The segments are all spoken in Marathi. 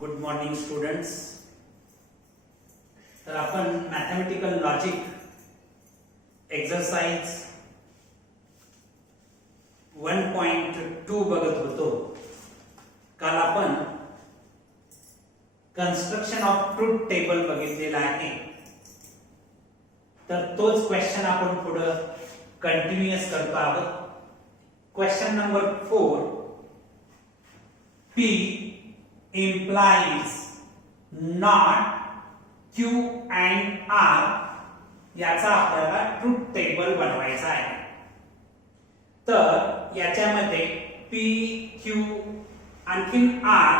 Good morning students. तर आपण मॅथमेटिकल लॉजिक एक्सरसाइज 1.2 बघत होतो. काल आपण कन्स्ट्रक्शन ऑफ ट्रूथ टेबल बघितलेला आहे. तर तोच क्वेश्चन आपण पुढे कंटिन्यूअस करतो आहोत. Question number 4, P implies not Q and R याचा आपल्याला ट्रूथ टेबल बनवायचा आहे. तर याच्यामध्ये P, Q आणखी R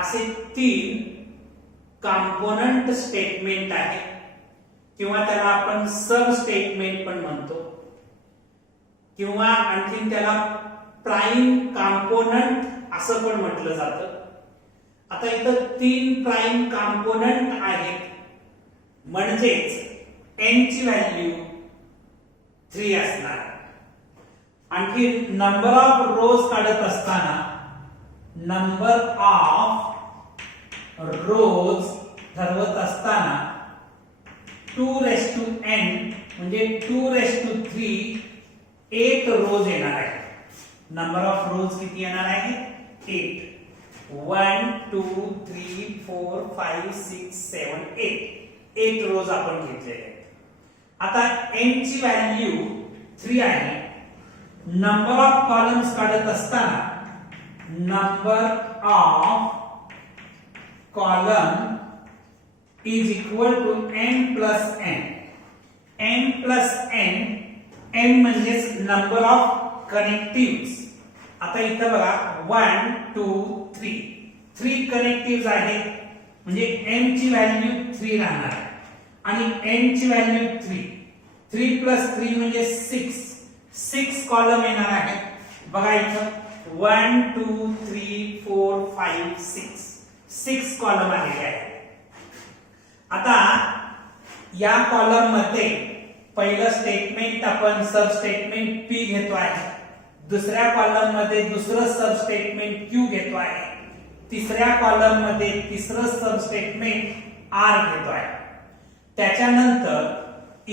असे 3 कंपोनंट स्टेटमेंट आहे किंवा त्याला आपण सब स्टेटमेंट पण म्हणतो किंवा आणखी त्याला प्राइम कंपोनंट असं पण म्हटलं जातं. आता इथं 3 प्राइम कंपोनंट आहेत म्हणजेच n ची व्हॅल्यू 3 असणार. आणखी नंबर ऑफ रोज काढत असताना नंबर ऑफ रोज ठरवत असताना 2n म्हणजे 2/3 8 रोज येणार आहे. नंबर ऑफ रोज किती येणार आहे? 8. 1 2 3 4 5 6 7 8 रोज आपण घेतलेले आहेत. आता n ची व्हॅल्यू 3 आहे. नंबर ऑफ कॉलम्स काढत असताना number of column is equal to n plus n. n plus n म्हणजे नंबर ऑफ कनेक्टिव्हज. आता इथं बघा 1 2 3 कनेक्टिव्हज आहेत म्हणजे n ची व्हॅल्यू 3 राहणार आणि n ची व्हॅल्यू 3 प्लस 3 म्हणजे 6 कॉलम येणार आहे. बघा इथं 1 2 3 4 5 6 कॉलम आलेले आहेत. आता या कॉलम मध्ये पहिलं स्टेटमेंट आपण सब स्टेटमेंट P घेतो आहे. दुसऱ्या कॉलम मध्ये दुसरं सब स्टेटमेंट Q घेतो आहे. तिसऱ्या कॉलम मध्ये तिसरं सब स्टेटमेंट R घेतो आहे. त्याच्यानंतर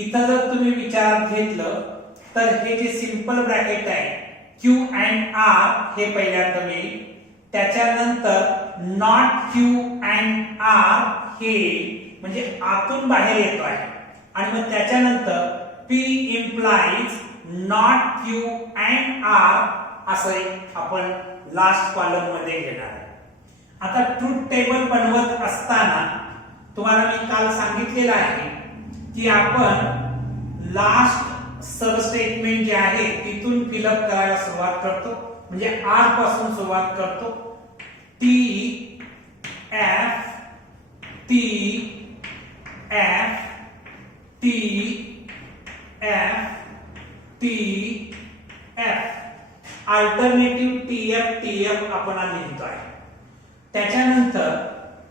इथं जर तुम्ही विचारात घेतलं तर हे जे सिंपल ब्रॅकेट आहे Q and R हे पहिल्यांदा येईल. त्याच्यानंतर नॉट Q and R हे म्हणजे आतून बाहेर येतो आहे आणि मग त्याच्यानंतर P implies not Q and R असे आपण लास्ट कॉलम मध्ये घेणार आहे. आता ट्रूथ टेबल बनवत असताना तुम्हाला मी काल सांगितलेलं आहे की आपण लास्ट सब स्टेटमेंट जे आहे तिथून फिलअप करायला सुरुवात करतो. म्हणजे R पासून सुरुवात करतो. T F T F T F T F alternative TF आपण लिहितो आहे. त्याच्यानंतर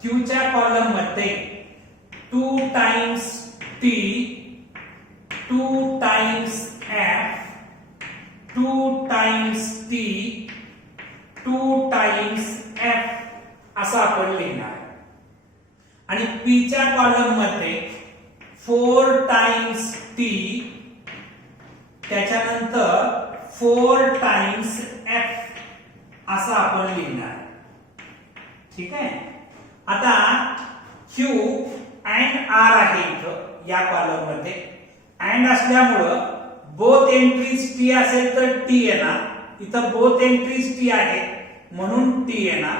Q च्या कॉलम मध्ये 2 times T 2 times F 2 times T 2 times F असं आपण लिहिणार. आणि P च्या कॉलम मध्ये 4 टाइम्स T त्याच्यानंतर 4 टाइम्स F असं आपण लिहिणार. ठीक आहे. आता Q and R आहे इथं या कॉलम मध्ये. अँड असल्यामुळं बोथ एंट्रीज T असेल तर T येणार. इथं बोथ एंट्रीज T आहे म्हणून T येणार.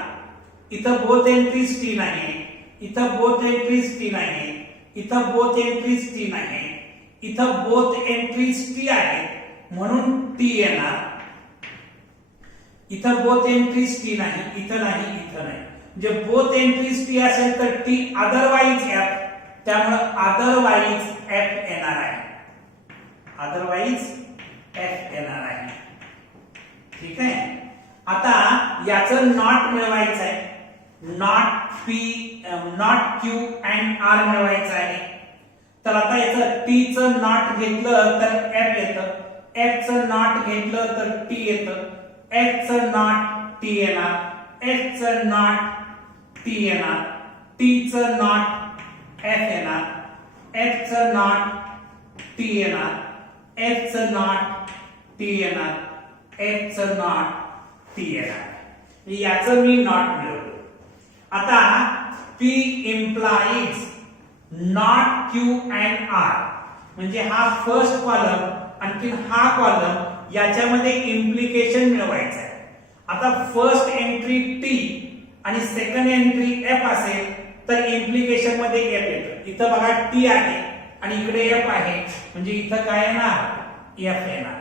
इथं बोथ एंट्रीज T नाही. इथं बोथ एंट्रीज T नाही. इथं बोथ एंट्रीज T नाही. इथं बोथ एंट्रीज T आहे म्हणून T येणार. इथं बोथ एंट्रीज T नाही. इथं नाही. इथं नाही. म्हणजे बोथ एंट्रीज T असेल तर T अदरवाइज F. त्यामुळे अदरवाइज F येणार आहे. अदरवाइज F येणार आहे. ठीक आहे. आता याचं नॉट मिळवायचं आहे. नॉट Q and R मिळवायचं आहे. तर आता याचं T चं नॉट घेतलं तर F येतं. F चं नॉट घेतलं तर T येतं. F चं नॉट T येणार. F चं नॉट टी येणार, टीचं नॉट एफ येणार, एफचं नॉट टी येणार, एफचं नॉट टी येणार, एफचं नॉट टी येणार. याचं मी नॉट मिळवलं. आता P implies not Q and R म्हणजे हा फर्स्ट कॉलम आणखी हा कॉलम याच्यामध्ये इम्प्लिकेशन मिळवायचं आहे. आता फर्स्ट एंट्री T आणि सेकंड एंट्री F असेल तर इम्प्लिकेशन मध्ये F येतं. इथं बघा T आहे आणि इकडे F आहे म्हणजे इथं काय येणार F येणार.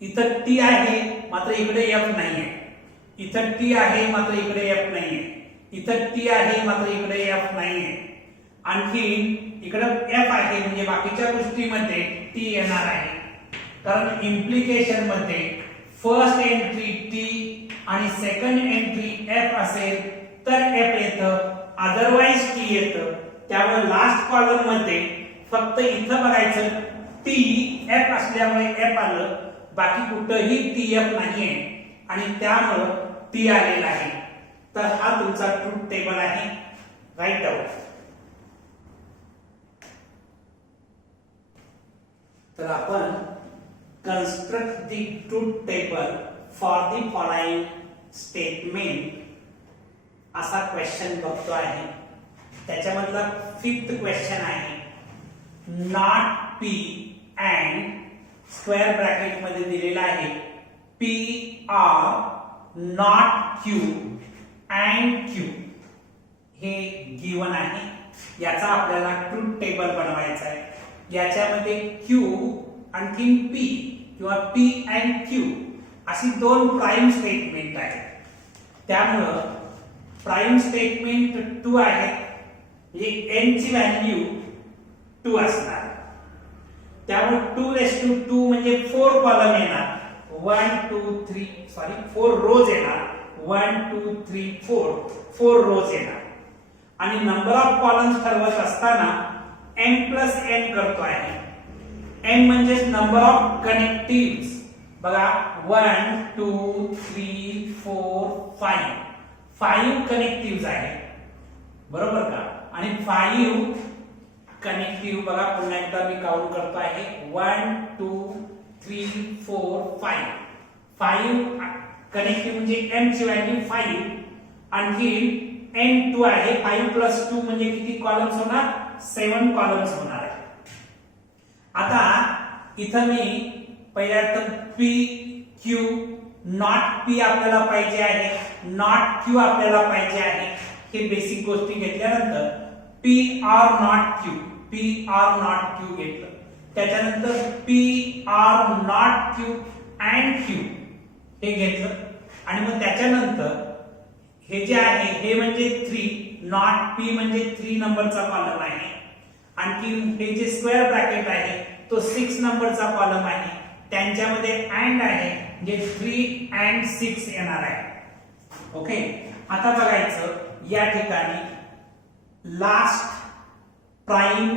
इथं T आहे मात्र इकडे F नाहीये. इथं T आहे मात्र इकडे F नाहीये. इथं T आहे मात्र इकडे F नाहीये. आणखी इकडे F आहे म्हणजे बाकीच्या गोष्टीमध्ये T येणार आहे. कारण इम्प्लिकेशन मध्ये फर्स्ट एंट्री T आणि सेकंड एंट्री F असेल तर F येतं, अदरवाइज T येतं. त्यामुळे लास्ट कॉलम मध्ये फक्त इथं बघायचं T F असल्यामुळे F आलं, बाकी कुठेही T F नाहीये आणि त्यामुळे T आलेला आहे. तर हा तुमचा ट्रूथ टेबल आहे. Write down. तर आपण construct the truth table for the following statement असा क्वेश्चन बघतो आहे. त्याच्यामधला फिफ्थ क्वेश्चन आहे not P and square bracket मध्ये दिलेला आहे P R not Q and Q हे गिवन आहे. याचा आपल्याला ट्रूथ टेबल बनवायचा आहे. याच्यामध्ये Q आणखी P किंवा P and Q अशी दोन प्राइम स्टेटमेंट आहेत. त्यामुळं प्राइम स्टेटमेंट 2 आहेत म्हणजे n ची व्हॅल्यू 2 असणार. त्यामुळे 2 म्हणजे 4 कॉलम येणार. 4 रोज येणार. 1 2 3 4 रोज येणार. आणि नंबर ऑफ कॉलम्स ठरवत असताना m+n करतो आहे. n म्हणजे नंबर ऑफ कनेक्टिव्हज. बघा 1 2 3 4 5 कनेक्टिव्हज आहेत बरोबर का. आणि 5 कनेक्टिव्ह बघा पुन्हा एकदा मी काउंट करतो आहे 1 2 3 4 5 कनेक्टिव्ह म्हणजे m ची व्हॅल्यू 5. आणखी n2 आहे. 5 + 2 म्हणजे किती कॉलम्स होणार 7 कॉलम्स होणार आहे. आता इथं मी पहिल्या तर P Q नॉट P आपल्याला पाहिजे आहे, नॉट Q आपल्याला पाहिजे आहे. हे बेसिक गोष्टी घेतल्यानंतर P R नॉट Q घेतलं. त्याच्यानंतर P R not Q and Q हे घेतलं. आणि मग त्याच्यानंतर हे जे आहे हे म्हणजे 3 नॉट P म्हणजे 3 नंबरचा कॉलम आहे. आणखी हे जे स्क्वेअर ब्रॅकेट आहे तो 6 नंबरचा कॉलम आहे. त्यांच्यामध्ये अँड आहे म्हणजे 3 and 6 येणार आहे. ओके. आता बघायचं या ठिकाणी लास्ट प्राइम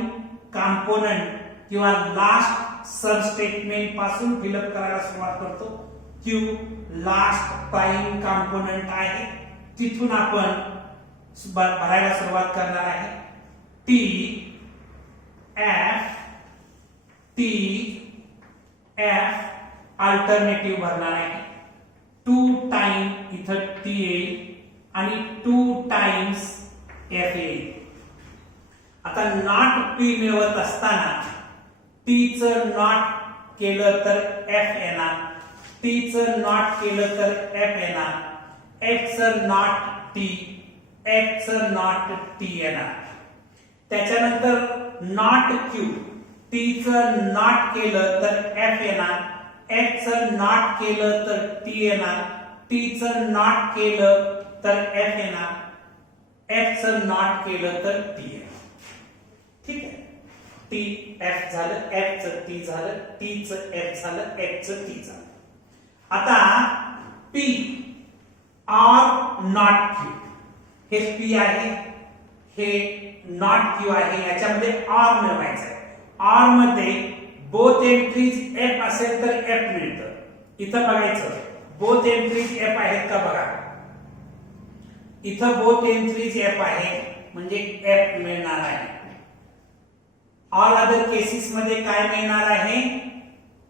कंपोनेंट किंवा लास्ट सब स्टेटमेंट पासून फिलअप करायला सुरुवात करतो. Q लास्ट प्राइम कंपोनेंट आहे. तिथून आपण भरायला सुरुवात करणार आहे. T F अल्टरनेटिव्ह भरणार आहे. 2 टाइम इथं T येईल आणि 2 टाइम्स F येईल. आता नॉट P मिळवत असताना T चं नॉट केलं तर F येणार. T चं नॉट केलं तर F येणार. F चं नॉट T, F चं नॉट T येणार. त्याच्यानंतर नॉट Q, T चं नॉट केलं तर F येणार. F चं नॉट केलं तर T येणार. T चं नॉट केलं तर F येणार. F चं नॉट केलं तर T येणार. ठीक आहे. T F झालं, F चं T झालं, T चं F झालं, F चं T झालं. आता P R नॉट Q हे P आहे, हे नॉट Q आहे. याच्यामध्ये R मिळवायचं आहे. R मध्ये बोथ एंट्रीज F असेल तर F मिळतं. इथं बघायचं बोथ एंट्रीज F आहेत का बघा. इथं बोथ एंट्रीज एफ आहे म्हणजे एफ मिळणार आहे. ऑल अदर केसेस मध्ये काय मिळणार आहे?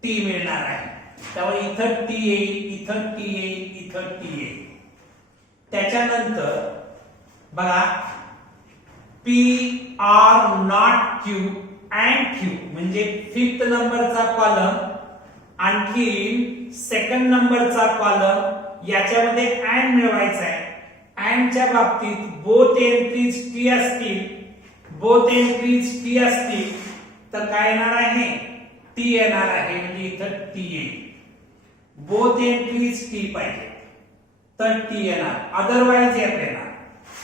टी मिळणार आहे. त्यामुळे इथं टी येईल, इथं टी येईल, इथं टी येईल. त्याच्यानंतर बघा P or not Q and Q म्हणजे फिफ्थ नंबरचा कॉलम आणखी सेकंड नंबरचा कॉलम याच्यामध्ये अँड मिळवायचा आहे. अँडच्या बाबतीत बोथ एंट्रीज टी असतील, बोथ एंट्रीज टी असतील तर काय येणार आहे? टी येणार आहे म्हणजे इथं टी येईल. बोथ एंट्रीज टी पाहिजे तर टी येणार, अदरवाइज एफ येणार.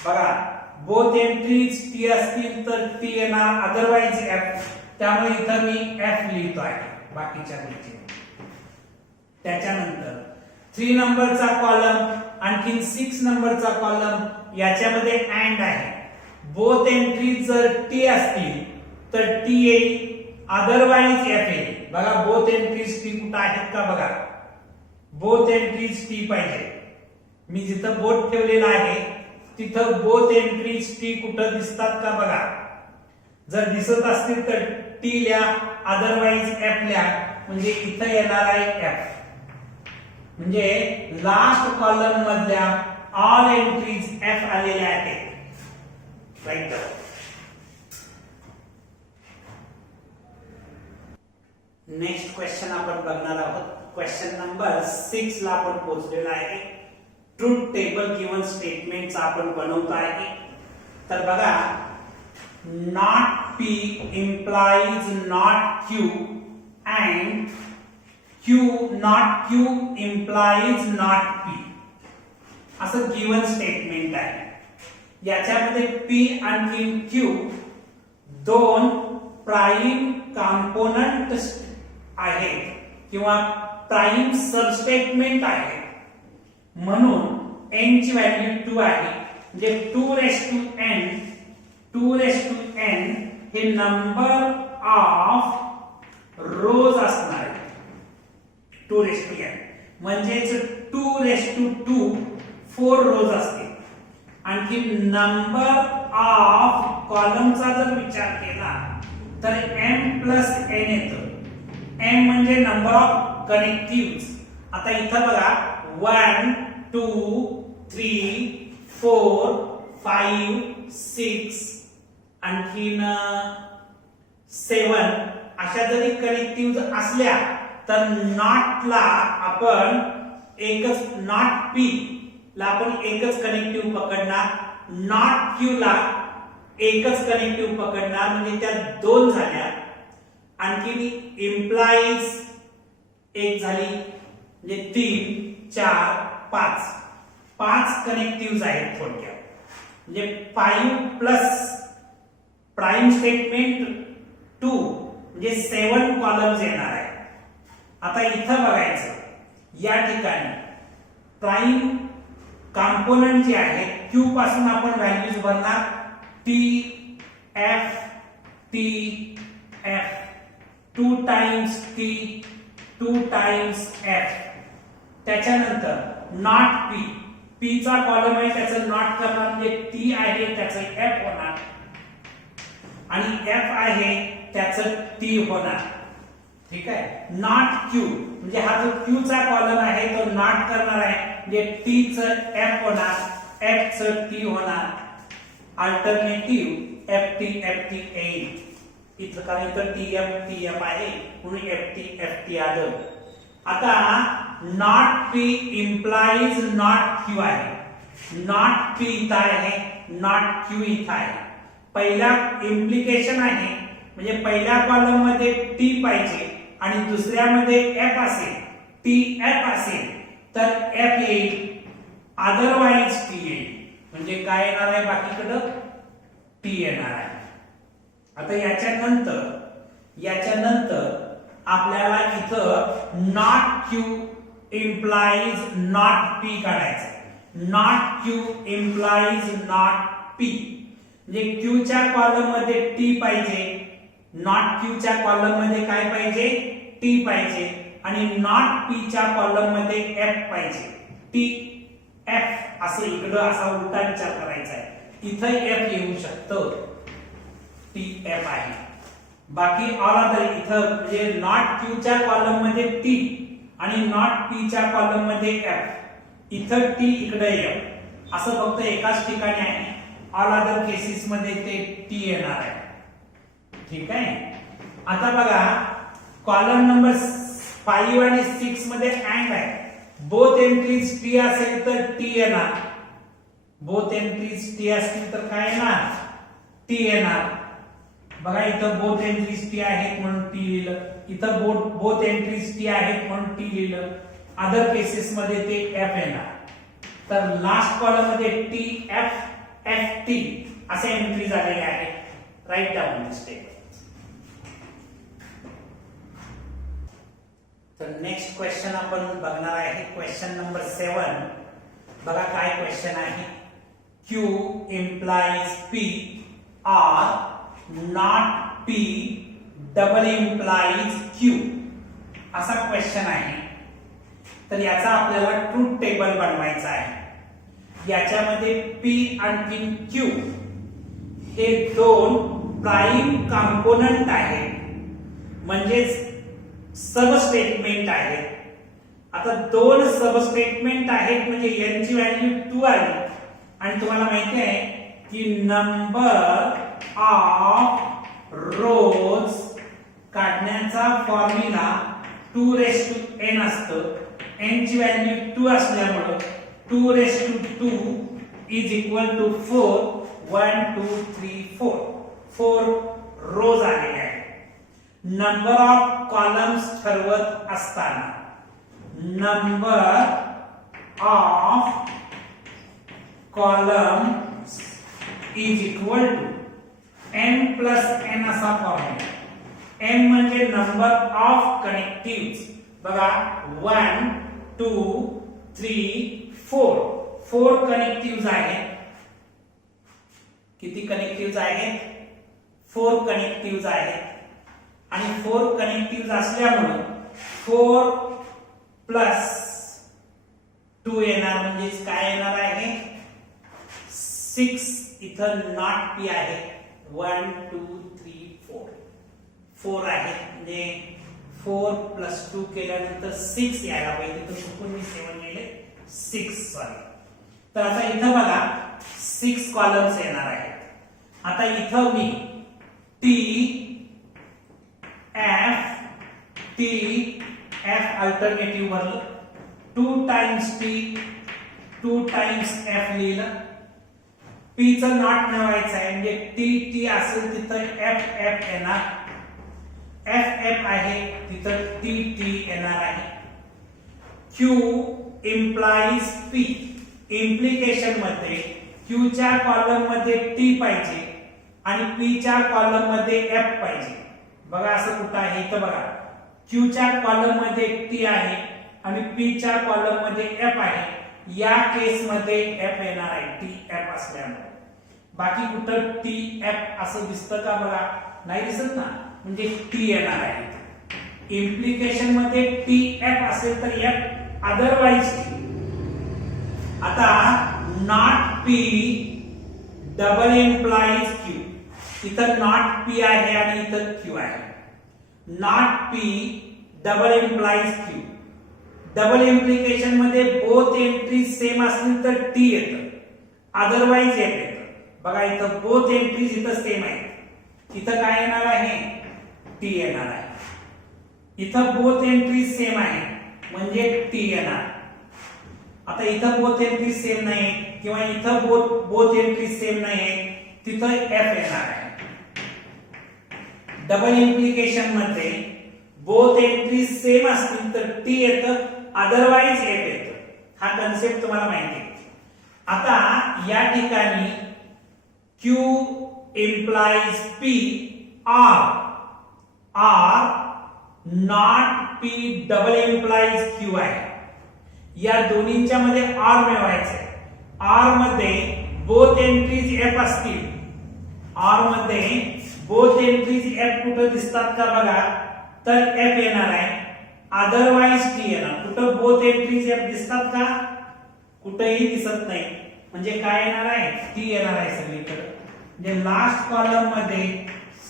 बघा बोथ एंट्रीज टी असतील तर टी येणार, अदरवाइज एफ. त्यामुळे इथं मी एफ लिहितो आहे बाकीच्या गोष्टी. त्याच्यानंतर 3 नंबरचा कॉलम आणखीन 6 नंबरचा कॉलम याच्यामध्ये अँड आहे. बोथ एंट्रीज जर टी असतील तर टी येईल, अदरवाइज एफ येईल. बघा बोथ एंट्रीज टी कुठे आहेत का? बघा बोथ एंट्रीज टी पाहिजे. मी जिथं बोट ठेवलेला आहे तिथं बोथ एंट्रीज टी कुठं दिसतात का? बघा जर दिसत असतील तर टी लिहा, अदरवाइज एफ लिहा म्हणजे इथं येणार आहे एफ. म्हणजे लास्ट कॉलम मधल्या ऑल एंट्रीज एफ आलेल्या आहेत. राईट. नेक्स्ट क्वेश्चन आपण बघणार आहोत. क्वेश्चन नंबर 6 ला आपण पोहोचलेला आहे. ट्रूथ टेबल गिवन स्टेटमेंट्स आपण बनवत आहे. तर बघा not P implies not q and q not q implies not p असं गिवन स्टेटमेंट आहे. याच्यामध्ये p आणि q दोन प्राइम कंपोनेंट आहेत किंवा प्राइम सबस्टेटमेंट आहेत. म्हणून n ची व्हॅल्यू 2 आहे म्हणजे 2 raised to n हे नंबर ऑफ रोज असणार आहे. 2 raised to n म्हणजेच 2 raised to 2 4 रोज असतील. आणखी नंबर ऑफ कॉलमचा जर विचार केला तर m प्लस n येतं. m म्हणजे नंबर ऑफ कनेक्टिव्हज. आता इथं बघा 1 2 3 4 5 6 आणखीन 7 अशा जरी कनेक्टिव्ह असल्या तर नॉट ला आपण एकच, नॉट पी ला आपण एकच कनेक्टिव्ह पकडणार, नॉट क्यू ला एकच कनेक्टिव्ह पकडणार म्हणजे त्या दोन झाल्या. आणखी इम्प्लाइज एक झाली म्हणजे 3 4 5 कनेक्टिव्ह आहेत थोडक्यात. म्हणजे 5 प्लस प्राइम स्टेटमेंट 2 म्हणजे 7 कॉलम्स येणार आहे. आता इथं बघायचं या ठिकाणी प्राइम कंपोनेंट जे आहे Q पासून आपण व्हॅल्यूज भरणार T F T F 2 times T 2 times F. त्याच्यानंतर नॉट P, P चा कॉलम आहे त्याचं नॉट करणार म्हणजे T आहे त्याचं F होणार आणि F आहे त्याचं T होणार. ठीक आहे. नॉट Q म्हणजे हा जो Q चा कॉलम आहे तो नॉट करणार आहे म्हणजे T चं F होणार, F चं T होणार. अल्टरनेटिव्ह FT येईल. इथं काय तर TF आहे म्हणून FT आलं. आता not P implies not Q आहे. नॉट P इथं आहे, नॉट Q इथं आहे. पहिला इम्प्लिकेशन आहे म्हणजे पहिल्या कॉलम मध्ये T पाहिजे आणि दुसऱ्यामध्ये F असेल, TF असेल तर F येईल, अदरवाइज T येईल. म्हणजे काय येणार आहे बाकीकडे? T येणार आहे. आता याच्यानंतर आपल्याला इथं not Q implies not P काढायचं. Not Q implies not P म्हणजे Q च्या कॉलम मध्ये T पाहिजे, नॉट Q च्या कॉलम मध्ये काय पाहिजे? T पाहिजे आणि नॉट P च्या कॉलम मध्ये F पाहिजे. T एफ असं इकडं असा उलटा विचार करायचा आहे. इथं एफ येऊ शकतं, टी एफ आहे. बाकी ऑल अदर इथं म्हणजे नॉट क्यू च्या कॉलम मध्ये टी आणि नॉट पी च्या कॉलम मध्ये एफ, इथं टी इकडे एफ असं फक्त एकाच ठिकाणी आहे. ऑल अदर केसेस मध्ये ते टी येणार आहे. ठीक आहे. आता बघा कॉलम नंबर 5 आणि 6 मध्ये अँड आहे. बोथ एंट्रीज टी असेल तर टी येणार, बोथ एंट्रीज टी असतील तर काय येणार, टी येणार. बघा इथं बोथ एंट्रीज टी आहेत म्हणून टी लिहिलं, इथं बोथ एंट्रीज टी आहेत म्हणून टी लिहिलं. अदर केसेस मध्ये ते एफ येणार. तर लास्ट कॉलम मध्ये टी एफ एफ टी असे एंट्री झालेले आहेत. राईट डाऊन दिस टेबल. तर नेक्स्ट क्वेश्चन आपण बघणार आहे क्वेश्चन नंबर 7. बघा काय क्वेश्चन आहे. Q implies P or not P double implies Q असा क्वेश्चन आहे. तर याचा आपल्याला ट्रूथ टेबल बनवायचा आहे. याच्यामध्ये P आणि Q हे दोन प्राइम कंपोनेंट आहेत, म्हणजे सब स्टेटमेंट आहेत. आता दोन सब स्टेटमेंट आहेत म्हणजे n ची व्हॅल्यू 2 आली आणि तुम्हाला माहिती आहे की नंबर ऑफ रोज काढण्याचा फॉर्म्युला 2n असतं. n ची व्हॅल्यू 2 असल्यामुळे 2 इज इक्वल टू 4. 1 2 3 4 रोज आलेले आहेत. नंबर ऑफ कॉलम्स ठरवत असताना number of columns is equal to m plus n असा फॉर्म्युला. m म्हणजे नंबर ऑफ कनेक्टिव्स. बघा 1 2 3 4 कनेक्टिव्स आहेत. किती कनेक्टिव्स आहेत, 4 कनेक्टिव्स आहेत. आणि 4 कनेक्टिव्स असल्यामुळे 4 प्लस 2 येणार म्हणजे काय येणार आहे 6. इथं नॉट पी आहे. 1 2 3 4 आहे म्हणजे 4 प्लस 2 केल्यानंतर 6 यायला पाहिजे. तर चुकून मी 7 लिहिले 6 सॉरी. तर आता इथं बघा 6 कॉलम्स येणार आहेत. आता इथं मी टी एफ अल्टरनेटिव्ह भरलं. 2 टाइम्स टी 2 टाइम्स एफ लिहिलं. पी चं नॉट मिळवायचं आहे म्हणजे टी असेल तिथं एफ येणार. एफ आहे तिथं टी येणार आहे. Q implies P. इम्प्लिकेशन मध्ये क्यू च्या कॉलम मध्ये टी पाहिजे आणि पी च्या कॉलम मध्ये एफ पाहिजे. बघा असं कुठं आहे इथं बघा क्यू च्या कॉलम मध्ये टी आहे आणि पी च्या कॉलम मध्ये एफ आहे. या केस मध्ये एफ येणार आहे टी एफ असल्यामुळे. बाकी कुठं टी एफ असं दिसतं का बघा, नाही दिसत ना, म्हणजे टी येणार आहे. इम्प्लिकेशन मध्ये टी एफ असेल तर एफ अदरवाइज टी. आता not P double implies Q. इथं नॉट पी आहे आणि इथं क्यू आहे. Not P double implies Q. Double implication मध्ये बोथ एंट्रीज सेम असतील तर टी येतं, अदरवाइज एफ येतं. बघा इथं बोथ एंट्रीज इथं सेम आहेत. इथं काय येणार आहे टी येणार आहे. इथं बोथ एंट्रीज सेम आहे म्हणजे टी येणार. आता इथं बोथ एंट्रीज सेम नाही किंवा इथं बोथ एंट्रीज सेम नाही तिथं एफ येणार आहे. डबल इम्प्लिकेशन मध्ये बोथ एंट्रीज सेम असतील तर टी येतं, अदरवाइज एफ येतं. हा कन्सेप्ट तुम्हाला माहिती आहे. आता या ठिकाणी Q implies P or not P double implies Q आहे. या दोन्हींच्या मध्ये R मिळवायचे. R मध्ये बोथ एंट्रीज F असतील. R मध्ये बोथ एंट्रीज F कुठे दिसतात का बघा, तर F येणार आहे, अदरवाइज T येणार. कुठे बोथ एंट्रीज F दिसतात का, कुठेही दिसत नाही म्हणजे काय येणार आहे टी येणार आहे सगळीकडे म्हणजे लास्ट कॉलम मध्ये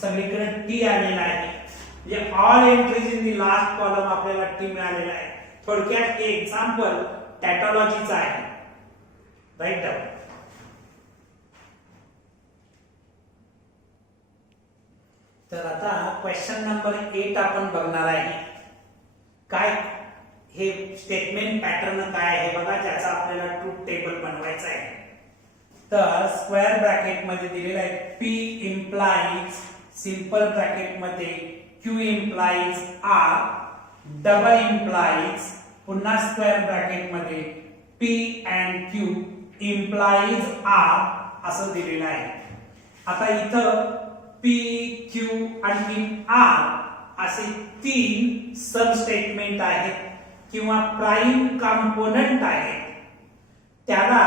सगळीकडे टी आलेला आहे म्हणजे all entries in the last column आपल्याला टी मिळालेला आहे थोडक्यात हे एक्झाम्पल टॅटोलॉजीचा आहे राईट डाउन तर आता क्वेश्चन नंबर 8 आपण बघणार आहे काय हे स्टेटमेंट पॅटर्न काय आहे बघा ज्याचा आपल्याला ट्रूथ टेबल बनवायचा आहे तर स्क्वेअर ब्रॅकेट मध्ये दिलेला आहे P implies सिंपल ब्रॅकेट मध्ये Q implies R double implies पुन्हा स्क्वेअर ब्रॅकेट मध्ये P and Q implies R असं दिलेलं आहे आता इथं P Q आणि R असे तीन सब स्टेटमेंट आहेत किंवा प्राइम कंपोनेंट आहेत त्याला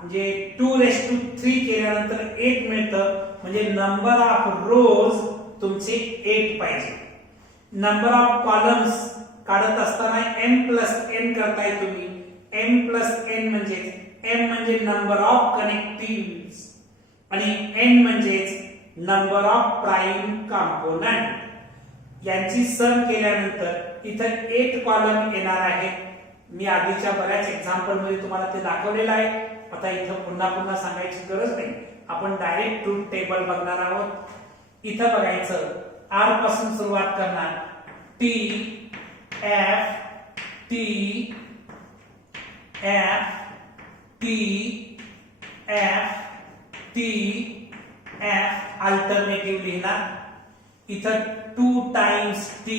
म्हणजे 2:3 केल्यानंतर 8 मिळतं म्हणजे नंबर ऑफ रोज तुमचे 8 पाहिजे नंबर ऑफ कॉलम्स काढत असताना m+n करताय तुम्ही m+n म्हणजे m म्हणजे नंबर ऑफ कनेक्टिव्हज आणि n म्हणजे नंबर ऑफ प्राइम कंपोनेंट यांची सम केल्यानंतर इथं 8 कॉलम येणार आहेत मी आधीच्या बऱ्याच एक्झाम्पल मध्ये तुम्हाला ते दाखवलेलं आहे आता इथं पुन्हा पुन्हा सांगायची गरज नाही आपण डायरेक्ट ट्रूथ टेबल बघणार आहोत इथं बघायचं R पासून सुरुवात करणार T F T F T F T F alternative लिहिणार इथं 2 times T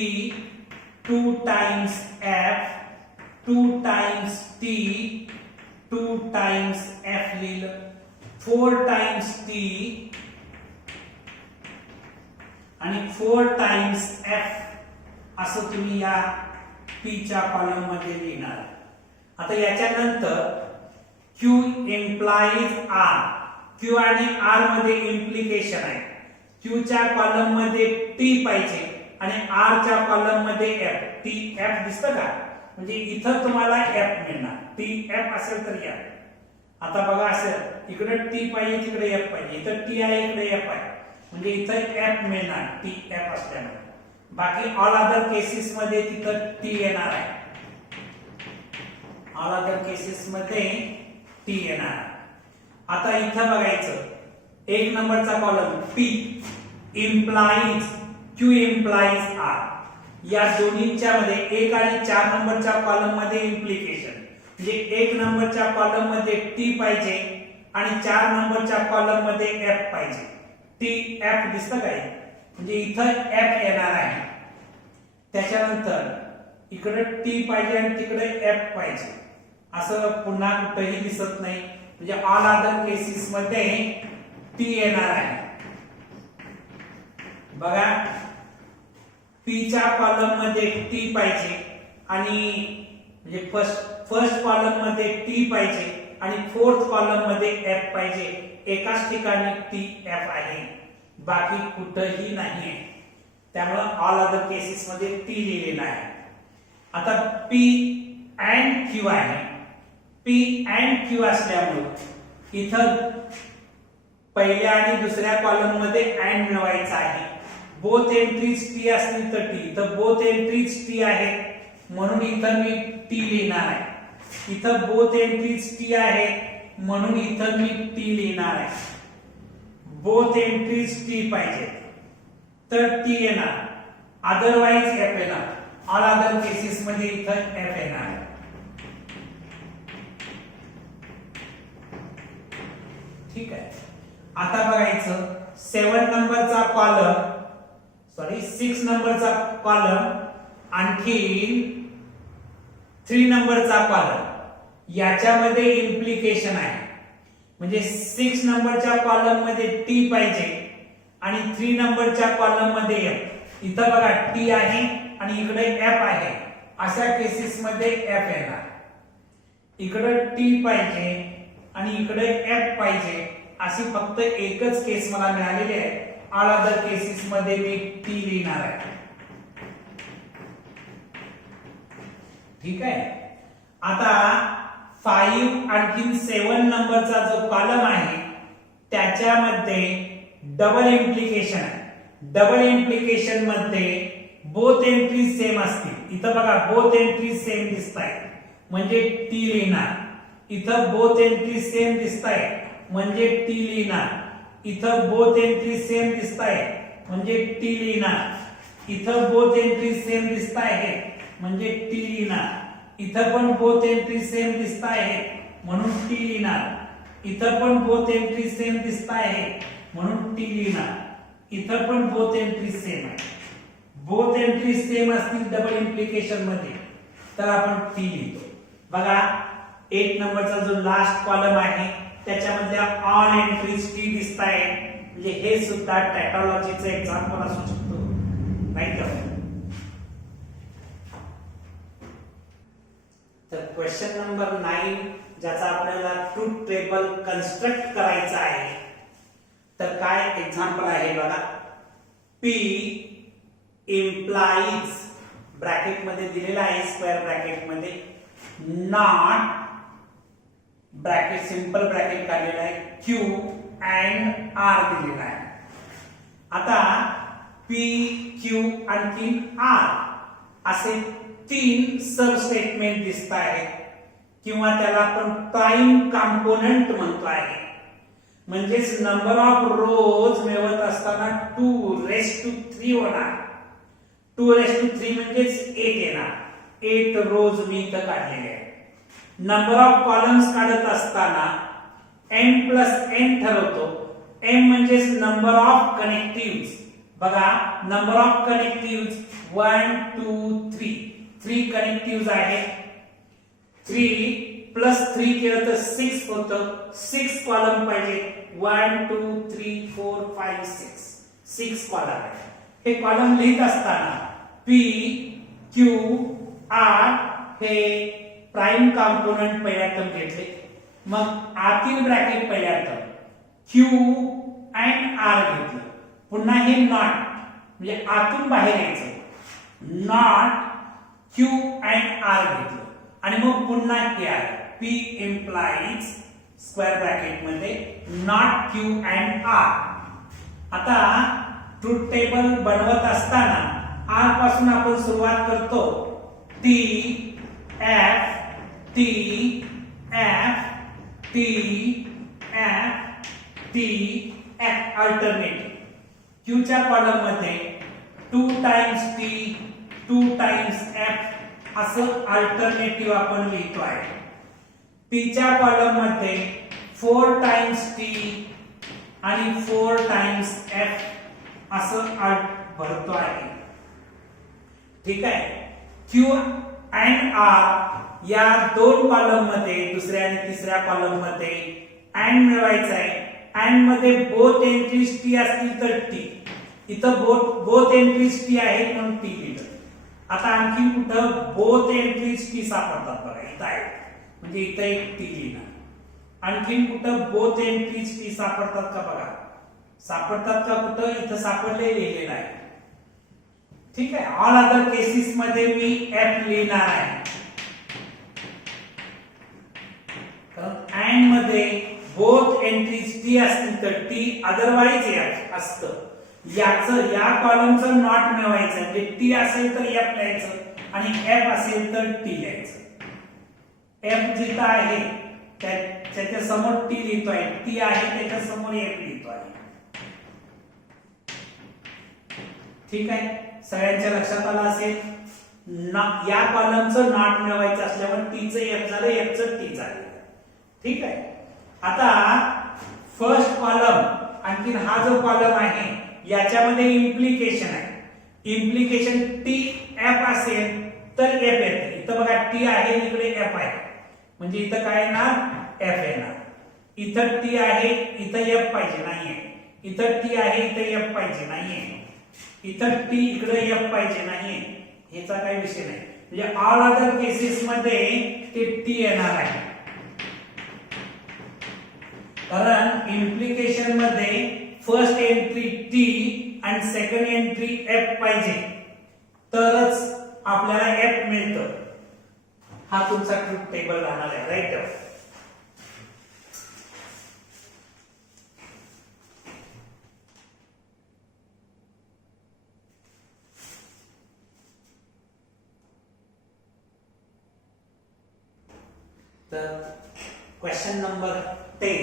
2 times F 2 times T 2 times F लिहिलं 4 times T आणि 4 times F असं तुम्ही या P च्या कॉलम मध्ये लिहिणार आता याच्यानंतर Q implies R Q आणि R मध्ये इम्प्लिकेशन आहे Q च्या कॉलम मध्ये T पाहिजे आणि R च्या कॉलम मध्ये F T F दिसतं का म्हणजे इथं तुम्हाला F मिळणार T F असेल तर या आता बघा असेल इकडे T पाहिजे तिकडे F पाहिजे इथं T आहे इकडे F आहे म्हणजे इथं F मिळणार T F असल्यामुळे बाकी ऑल अदर केसेस मध्ये तिथं T येणार आहे ऑल अदर केसेस मध्ये T येणार आता इथं बघायचं 1 नंबरचा column P implies Q implies R या दोन्हीच्या मध्ये 1 आणि 4 नंबरच्या कॉलम मध्ये इम्प्लिकेशन म्हणजे 1 नंबरच्या कॉलम मध्ये T पाहिजे आणि 4 नंबरच्या कॉलम मध्ये F पाहिजे T F दिसतं काय म्हणजे इथं F येणार आहे त्याच्यानंतर इकडे T पाहिजे आणि तिकडे F पाहिजे असं पुन्हा कुठेही दिसत नाही म्हणजे ऑल अदर केसेस मध्ये T येणार आहे बघा P च्या कॉलम मध्ये T पाहिजे आणि म्हणजे फर्स्ट कॉलम मध्ये T पाहिजे आणि फोर्थ कॉलम मध्ये F पाहिजे एकाच ठिकाणी T F आहे बाकी कुठेही नाही त्यामुळे ऑल अदर केसेस मध्ये T लिहिलेला आहे आता P and Q आहे P and Q असल्यामुळे इथं पहिल्या आणि दुसऱ्या कॉलम मध्ये and मिळवायचा आहे बोथ एंट्रीज T असली तर T तर बोथ एंट्रीज T आहेत म्हणून इथं मी T लिहिणार आहे इथं बोथ एंट्रीज T आहेत म्हणून इथं मी T लिहिणार आहे बोथ एंट्रीज T पाहिजे तर T येणार अदरवाइज F येणार ऑल अदर केसेस मध्ये इथं F येणार ठीक आहे आता बघायचं 7 नंबरचा कॉलम 6 नंबरचा कॉलम आणखी 3 नंबरचा कॉलम याच्यामध्ये इम्प्लिकेशन आहे म्हणजे 6 नंबरच्या कॉलम मध्ये T पाहिजे आणि 3 नंबरच्या कॉलम मध्ये F इथं बघा T आहे आणि इकडे F आहे अशा केसेस मध्ये F येणार इकडे T पाहिजे आणि इकडे F पाहिजे अशी फक्त एकच केस मला मिळालेली आहे ऑल अदर केसेस मध्ये मी T लिहिणार आहे ठीक आहे आता 5 5 आणखीन 7 नंबरचा जो कॉलम आहे त्याच्यामध्ये डबल इम्प्लिकेशन आहे. डबल इम्प्लिकेशन मध्ये बोथ एंट्रीज सेम असतील. इथं बघा बोथ एंट्रीज सेम दिसतायत म्हणजे टी लिहिणार. इथं बोथ एंट्रीज सेम दिसतायत म्हणजे टी लिहिणार. इथं बोथ एंट्रीज सेम दिसतायत म्हणजे टी लिहिणार. इथं बोथ एंट्रीज सेम दिसतायत म्हणजे टी लिहिणार. इथं पण बोथ एंट्रीज सेम दिसतायत म्हणून टी लिहिणार. इथं पण बोथ एंट्रीज सेम दिसतायत म्हणून टी लिहिणार. इथं पण बोथ एंट्रीज सेम आहे. बोथ एंट्रीज सेम असतील डबल इम्प्लिकेशन मध्ये तर आपण टी लिहितो. बघा 8 नंबरचा जो लास्ट कॉलम आहे त्याच्यामधल्या ऑल एंट्रीज टी दिसतायत म्हणजे हे सुद्धा टॅटोलॉजीचं एक्झाम्पल असू शकतो नाही का. तर क्वेश्चन नंबर 9 ज्याचा आपल्याला ट्रूथ टेबल कन्स्ट्रक्ट करायचा आहे तर काय एक्झाम्पल आहे बघा. P implies ब्रॅकेट मध्ये दिलेला आहे स्क्वेअर ब्रॅकेट मध्ये नॉट ब्रॅकेट सिंपल ब्रॅकेट काढलेला आहे Q and R दिलेला आहे. आता P Q आणखी R असे 3 सब स्टेटमेंट दिसत आहेत किंवा त्याला आपण प्राइम कंपोनेंट म्हणतो आहे. म्हणजेच नंबर ऑफ रोज मिळवत असताना 2⁻³ होणार. 2⁻³ म्हणजेच 8 येणार. 8 रोज मी इथं काढलेले आहे. नंबर ऑफ कॉलम्स काढत असताना m+n ठरवतो. m म्हणजेच नंबर ऑफ कनेक्टिव्हज. बघा नंबर ऑफ कनेक्टिव्हज 1 2 3 3 कनेक्टिव्हज आहेत. 3 + 3 केलं तर 6 होतं. 6 कॉलम पाहिजे. 1 2 3 4 5 6 कॉलम आहे. हे कॉलम लिहित असताना P Q R हे प्राइम कंपोनेंट पहिल्या टर्म घेतले. मग आतील ब्रॅकेट पहिल्या टर्म Q and R घेतलं. पुन्हा हे नॉट म्हणजे आतून बाहेर यायचं. नॉट Q and R घेतलं आणि मग पुन्हा हे आलं. P implies स्क्वेअर ब्रॅकेट मध्ये नॉट Q and R. आता ट्रूथ टेबल बनवत असताना R पासून आपण सुरुवात करतो. T F T F T F T F alternative. Q च्या कॉलम मध्ये 2 टाइम्स T 2 टाइम्स F असं अल्टरनेटिव्ह आपण लिहितो आहे. P च्या कॉलम मध्ये 4 टाइम्स T आणि 4 टाइम्स F असं भरतो आहे. ठीक आहे. Q and R या 2 कॉलम मध्ये दुसऱ्या आणि तिसऱ्या कॉलम मध्ये and मिळवायचा आहे. and मध्ये बोथ एंट्रीज T असतील तर T. इथं बोथ एंट्रीज T आहेत म्हणून T लिहिलं. आता आणखी कुठं बोथ एंट्रीज T सापडतात बघा. इथं आहे म्हणजे इथं एक T लिहिणार. आणखीन कुठं बोथ एंट्रीज T सापडतात का बघा. सापडतात का कुठं. इथं सापडले लिहिलेलं आहे. ठीक आहे. ऑल अदर केसेस मध्ये मी F लिहिणार आहे. तर and मध्ये बोथ एंट्रीज T असतील तर T अदरवाइज F असतं. याचं या कॉलमचं नॉट मिळवायचं म्हणजे T असेल तर F लिहायचं आणि F असेल तर T लिहायचं. F जिथं आहे त्याच्या समोर T लिहितोय. T आहे त्याच्या समोर F लिहितोय. ठीक आहे. सगळ्यांच्या लक्षात आलं असेल. या कॉलमचं नॉट मिळवायचं असल्यामुळे T चं F झालं F चं T झालं. ठीक आहे. आता फर्स्ट कॉलम आणखी हा जो कॉलम आहे याच्यामध्ये इम्प्लिकेशन आहे. इम्प्लिकेशन T F असेल तर F येते. इथं बघा T आहे इकडे F आहे म्हणजे इथं काय येणार F येणार. इथं T आहे इथं F पाहिजे नाहीये. इथं T आहे इथं F पाहिजे नाहीये. इथं T इकडे F पाहिजे नाहीये. ह्याचा काही विषय नाही. म्हणजे ऑल अदर केसेस मध्ये ते T येणार आहे. कारण इम्प्लिकेशन मध्ये फर्स्ट एंट्री T आणि सेकंड एंट्री F पाहिजे तरच आपल्याला F मिळतं. हा तुमचा ट्रूथ टेबल राहणार आहे. राईट. तर क्वेश्चन नंबर 10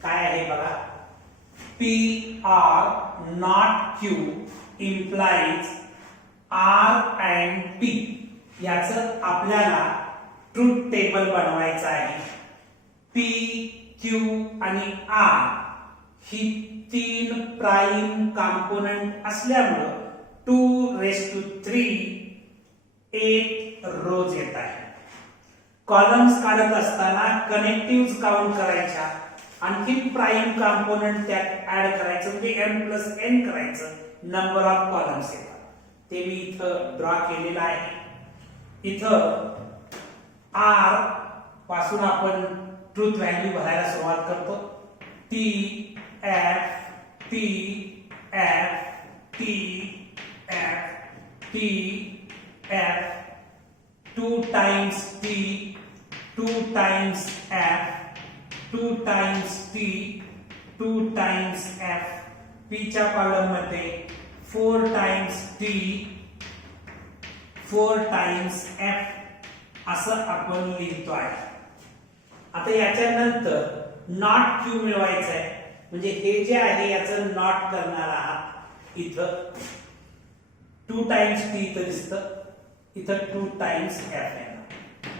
काय आहे बघा. P or not Q implies R and P. याचं आपल्याला ट्रूथ टेबल बनवायचं आहे. पी, क्यू आणि आर ही 3 प्राइम कंपोनेंट असल्यामुळे 2⁵ 8 रोज येत आहे. कॉलम्स काढत असताना कनेक्टिव्ह काउंट करायच्या, आणखी प्राइम कंपोनेंट त्यात ऍड करायचं म्हणजे m+n करायचं, नंबर ऑफ कॉलम्स येतात. ते मी इथं ड्रॉ केलेलं आहे. इथं r पासून आपण ट्रूथ व्हॅल्यू भरायला सुरुवात करतो. t f t f t f t f 2 times t 2 times f 2 times t 2 times f. p च्या कॉलम मध्ये 4 times t 4 times f असं आपण लिहितो आहे. आता याच्या नंतर नॉट क्यू मिळवायचं आहे. म्हणजे हे जे आहे याचं नॉट करणार आहात. इथं 2 times t इथं दिसतं, इथं 2 times f आहे.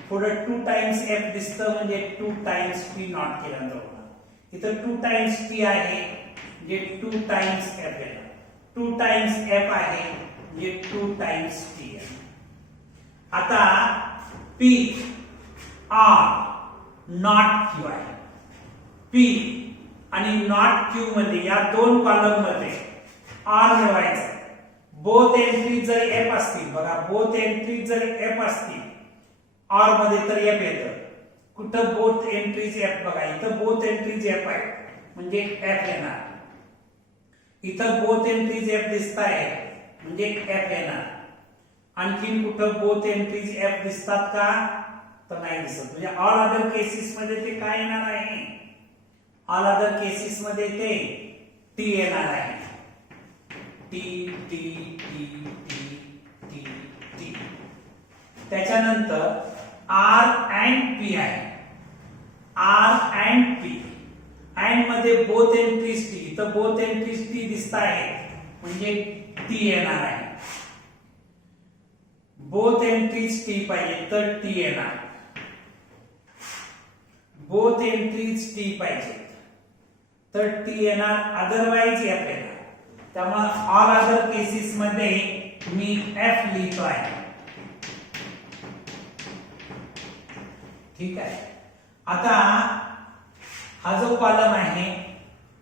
पुढं 2 times f दिसतं म्हणजे 2 times t नॉट केल्यानंतर होणार. इथं 2 times t आहे म्हणजे 2 times f आहे. 2 times f आहे म्हणजे 2 times t आहे. आता p r नॉट क्यू आहे. p आणि नॉट क्यू मध्ये या 2 कॉलम मध्ये r मिळवायचा. बोथ एंट्री जरी f असतील, बघा बोथ एंट्री जरी f असतील r मध्ये तर f येतं. कुठं बोथ एंट्रीज f बघा, इथं बोथ एंट्रीज f आहे म्हणजे f येणार. इथं बोथ एंट्रीज f दिसतायत म्हणजे f येणार. आणखी कुठं बोथ एंट्रीज f दिसतात का, तर नाही दिसत. म्हणजे ऑल अदर केसेस मध्ये ते काय येणार आहे, ऑल अदर केसेस मध्ये ते t येणार आहे. t t t t t t. त्याच्यानंतर r and p आहे. r and p and मध्ये बोथ एंट्रीज t, इथं बोथ एंट्रीज t दिसत आहेत म्हणजे t येणार आहे. बोथ एंट्रीज t पाहिजे तर t येणार. बोथ एंट्रीज t पाहिजे तर t येणार, अदरवाइज f येणार. त्यामुळे ऑल अदर केसेस मध्ये मी f लिहितो आहे. ठीक आहे. आता हा जो कॉलम आहे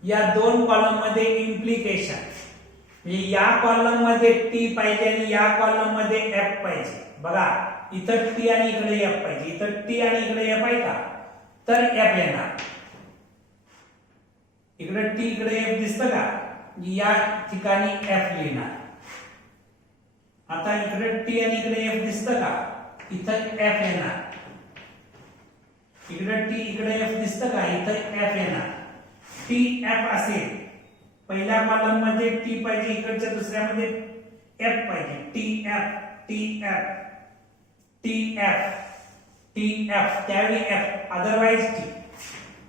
या 2 कॉलम मध्ये इम्प्लिकेशन, म्हणजे या कॉलम मध्ये t पाहिजे आणि या कॉलम मध्ये f पाहिजे. बघा इथं t आणि इकडे f पाहिजे, इथं t आणि इकडे f आहे का, तर f येणार. इकडे t इकडे f दिसतं का, या ठिकाणी f लिहिणार. आता इकडे t आणि इकडे f दिसतं का, इथं f येणार. इकडे t इकडे f दिसतं का, इथं f येणार. t f असेल, पहिल्या कॉलम मध्ये t पाहिजे, इकडच्या दुसऱ्यामध्ये f पाहिजे. t f t f t f t f, त्यावेळी f, अदरवाइज t,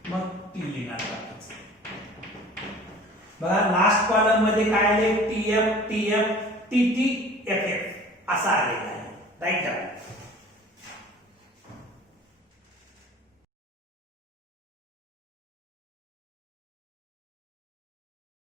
मग t लिहिणार. बघा लास्ट कॉलम मध्ये काय आले, tf tf tt ff असं आलेलं आहे. राईट.